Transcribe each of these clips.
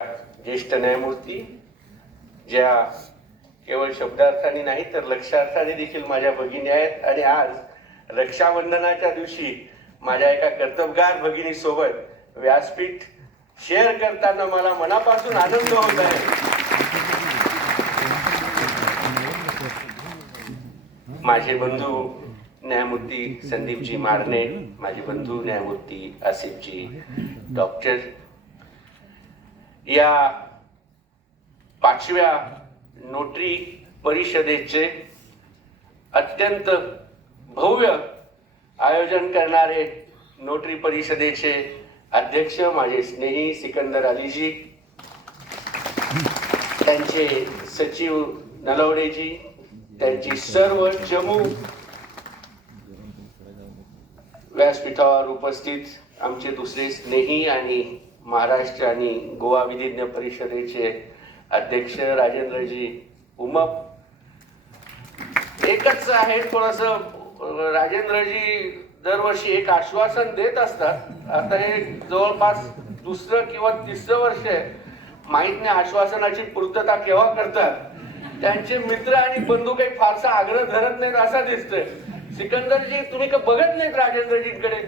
ज्येष्ठ न्यायमूर्ती ज्या केवळ शब्दार्थाने नाही तर लक्षार्थाने देखील माझ्या भगिनी आहेत आणि आज रक्षाबंधनाच्या दिवशी माझ्या एका कर्तबगार भगिनी सोबत व्यासपीठ शेअर करताना मला मनापासून आनंद होत आहे। माझे बंधू न्यायमूर्ती संदीपजी मारणे, माझे बंधू न्यायमूर्ती आसिफजी डॉक्टर, या 5व्या नोटरी परिषदेचे अत्यंत भव्य आयोजन करणारे नोटरी परिषदेचे अध्यक्ष माझे स्नेही सिकंदर अलीजी, त्यांचे सचिव नलवडेजी, त्यांची सर्व चमू, व्यासपीठावर उपस्थित आमचे दुसरे स्नेही आणि महाराष्ट्र आणि गोवा विधिज्ञ परिषदेचे अध्यक्ष राजेंद्रजी उमप। एकच आहे, थोडस राजेंद्रजी दरवर्षी एक आश्वासन देत असतात। आता हे जवळपास दुसरं किंवा तिसरं वर्ष आहे, माहित नाही आश्वासनाची पूर्तता केव्हा करतात। त्यांचे मित्र आणि बंधू काही फारसा आग्रह धरत नाहीत असं दिसतंय। सिकंदरजी तुम्ही का बघत नाहीत राजेंद्रजींकडे,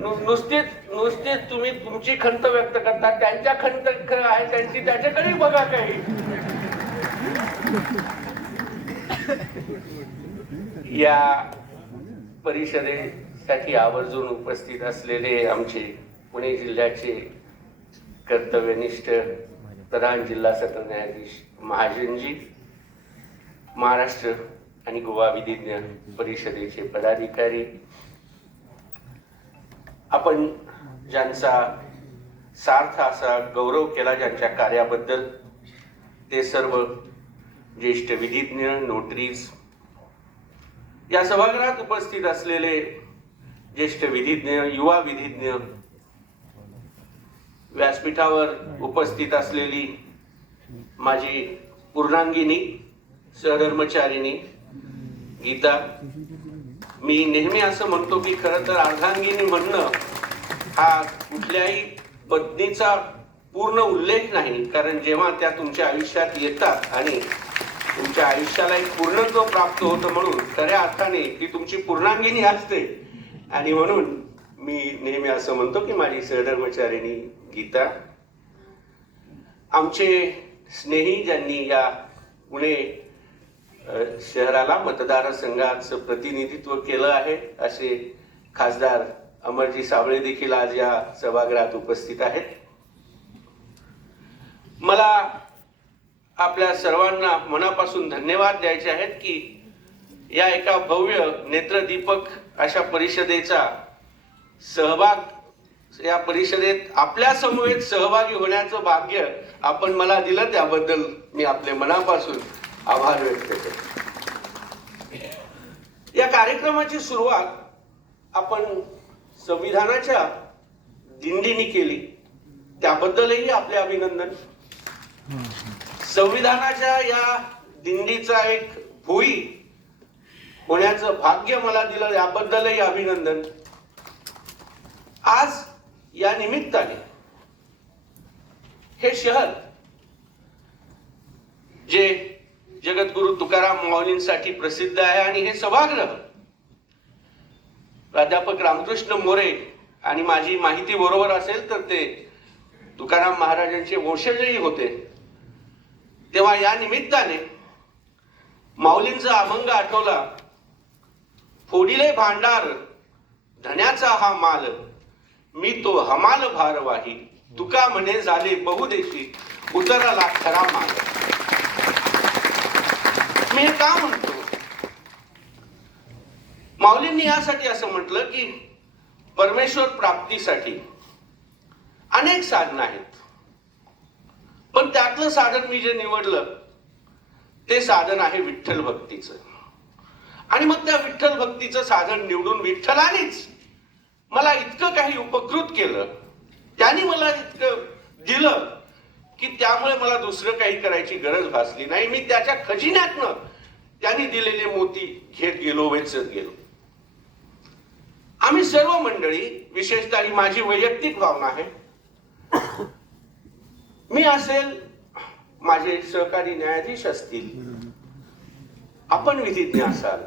नुसतीच तुम्ही तुमची खंत व्यक्त करता, त्यांच्या खंत आहे त्यांची, त्याच्याकडे बघा काही। या परिषदेसाठी आवर्जून उपस्थित असलेले आमचे पुणे जिल्ह्याचे कर्तव्यनिष्ठ प्रधान जिल्हा सत्र न्यायाधीश महाजनजी, महाराष्ट्र आणि गोवा विधिज्ञ परिषदेचे पदाधिकारी, आपण ज्यांचा सार्थ असा गौरव केला ज्यांच्या कार्याबद्दल, ते सर्व ज्येष्ठ विधिज्ञ, नोटरीज, या सभागृहात उपस्थित असलेले ज्येष्ठ विधिज्ञ, युवा विधिज्ञ, व्यासपीठावर उपस्थित असलेली माझी पूर्णांगिनी सहधर्मचारिणी गीता। मी नेहमी असं म्हणतो की खरं तर अर्धांगिनी म्हणणं हा कुठल्याही पत्नीचा पूर्ण उल्लेख नाही, कारण जेव्हा त्या तुमच्या आयुष्यात येतात आणि तुमच्या आयुष्याला एक पूर्णत्व प्राप्त होतं, म्हणून खऱ्या अर्थाने ती तुमची पूर्णांगिनी असते। आणि म्हणून मी नेहमी असं म्हणतो की माझी सहधर्मचारिणी गीता। आमचे स्नेही ज्यांनी या पुणे शहराला मतदारसंघाचं प्रतिनिधित्व केलं आहे, असे खासदार अमरजी साबळे देखील आज या सभागृहात उपस्थित आहेत। मला आपल्या सर्वांना मनापासून धन्यवाद द्यायचे आहेत की या एका भव्य नेत्रदीपक अशा परिषदेचा सहभाग, या परिषदेत आपल्या समवेत सहभागी होण्याचं भाग्य आपण मला दिलं, त्याबद्दल मी आपले मनापासून आभार व्यक्त करतो। या कार्यक्रमाची सुरुवात आपण संविधानाच्या दिंडीने केली, त्याबद्दलही आपले अभिनंदन। संविधानाच्या या दिंडीचा एक भोई होण्याचं भाग्य मला दिलं, याबद्दलही अभिनंदन। आज या निमित्ताने हे शहर जे जगद्गुरु तुकाराम माऊलींसाठी प्रसिद्ध आहे, आणि हे सभागृह प्राध्यापक रामकृष्ण मोरे, आणि माझी माहिती बरोबर असेल तर ते तुकाराम महाराजांचे वंशजही होते, तेव्हा या निमित्ताने माऊलींचा अभंग आठवला, फोडिले भांडार धन्याचा हा माल, मी तो हमाल भारवाही, तुका म्हणे झाले बहुदेशी, उतरला खरा माल। मी हे का म्हणतो, माऊलींनी यासाठी असं म्हटलं की परमेश्वर प्राप्तीसाठी अनेक साधनं आहेत, पण त्यातलं साधन मी जे निवडलं ते साधन आहे विठ्ठल भक्तीचं। आणि मग त्या विठ्ठल भक्तीचं साधन निवडून विठ्ठलानेच मला इतकं काही उपकृत केलं, त्यांनी मला इतकं दिलं की त्यामुळे मला दुसरं काही करायची गरज भासली नाही। मी त्याच्या खजिन्यातनं त्यांनी दिलेले मोती घेत गेलो, वेचत गेलो। आम्ही सर्व मंडळी, विशेषतः ही माझी वैयक्तिक भावना आहे, मी असेल, माझे सहकारी न्यायाधीश असतील, आपण विधिज्ञ असाल,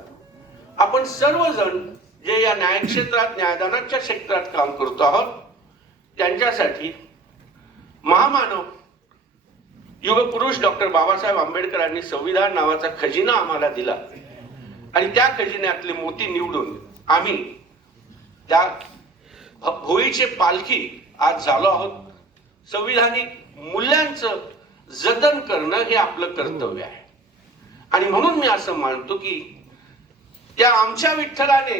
आपण सर्वजण जे या न्याय क्षेत्रात, न्यायदानाच्या क्षेत्रात काम करतो आहोत, त्यांच्यासाठी महामानव युगपुरुष डॉक्टर बाबासाहेब आंबेडकरांनी संविधान नावाचा खजिना आम्हाला दिला आणि त्या खजिन्यातले मोती निवडून आम्ही त्या होळीचे पालखी आज झालो आहोत. संविधानिक मूल्यांचं जतन करणं हे आपलं कर्तव्य आहे आणि म्हणून मी असं मानतो की त्या आमच्या विठ्ठलाने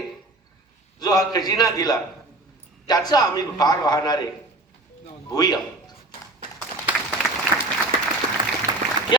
जो हा खजिना दिला त्याचा आम्ही भार वाहणारे होऊया.